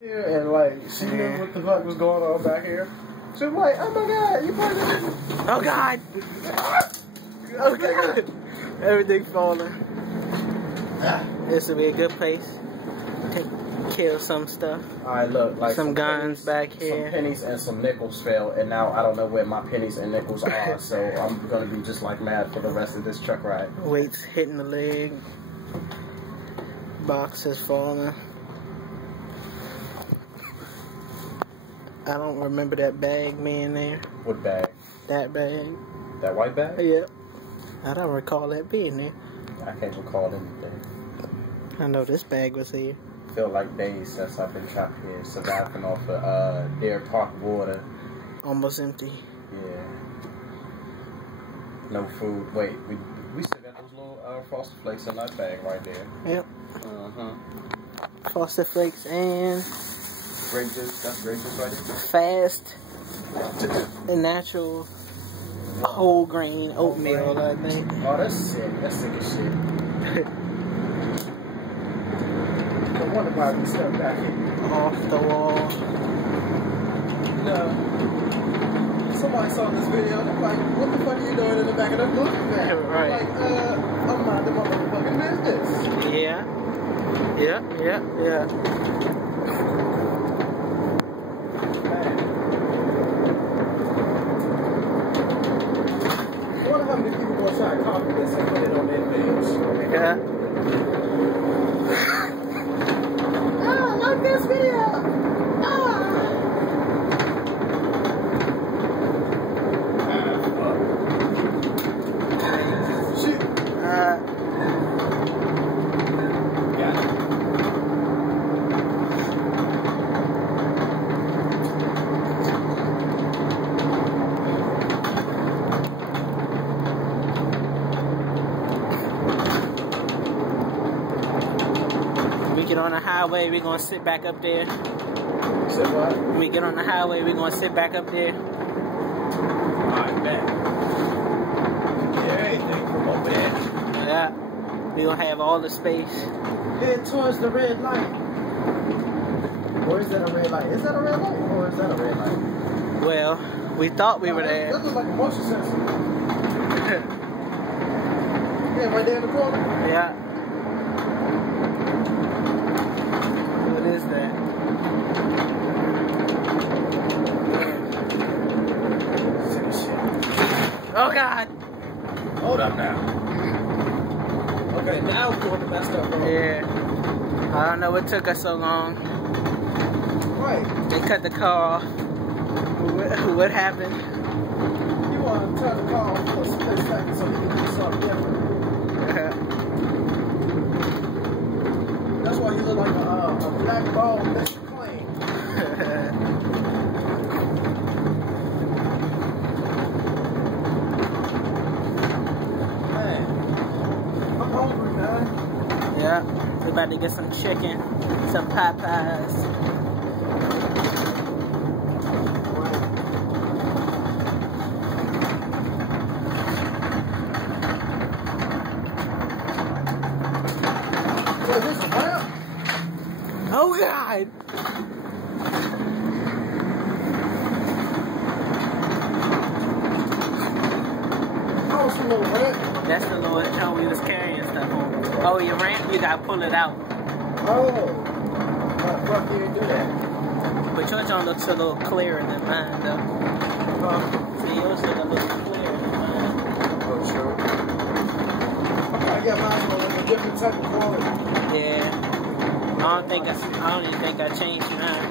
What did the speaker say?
Here and like she knew what the fuck was going on back here. She was like, oh my god, you pointed at me. Oh god. Oh god. Everything falling. This will be a good place to kill some stuff. Alright, look, like some guns pennies, back here. Some pennies and some nickels fell, and now I don't know where my pennies and nickels are, so I'm gonna be just like mad for the rest of this truck ride. Weights hitting the leg. Boxes falling. I don't remember that bag being there. What bag? That bag. That white bag? Yep. I don't recall that being there. I can't recall anything. I know this bag was here. Feel like days since I've been trapped here, surviving off of Deer Park water. Almost empty. Yeah. No food. Wait, we still got those little Frosted Flakes in that bag right there. Yep. Frosted Flakes and grape juice. That's grape juice right there. Fast and natural whole grain oatmeal, I think. Oh, that's sick. That's sick as shit. I wonder why we stuck back here. Off the wall. No. Somebody saw this video and I'm like, what the fuck are you doing in the back of the movie van? Right. Like, I'm minding my motherfucking business. Yeah. Yeah. I wonder how many people gonna try to copy this and put it on their videos. Yeah. Like this video! Shit. We get on the highway, we're gonna sit back up there. Say what? When we get on the highway, we're gonna sit back up there. Alright, bet. Yeah, anything from up there. Yeah. We're gonna have all the space. Head towards the red light. Or is that a red light? Is that a red light? Or is that a red light? Well, we thought we were there. That looks like a motion sensor. Yeah, right there in the corner. Yeah. What is that? Oh God! Hold up now. Okay, now we're doing the messed up road. Yeah. I don't know what took us so long. Right. They cut the car off. What happened? You want to turn the car off for a split second so you can do something different. That's why you look like a black ball Mr. Clean. Man, I'm hungry, man. Yeah, we're about to get some chicken, some Popeyes. Oh God! That's the little trunk we was carrying stuff on. Oh, your ramp, you gotta pull it out. Oh, what the fuck you do that? But yours don't look a little clearer than mine, though. See, yours look a little clearer than mine. Oh, sure. I got mine on a different type of quality. Yeah. I don't even think I changed mine.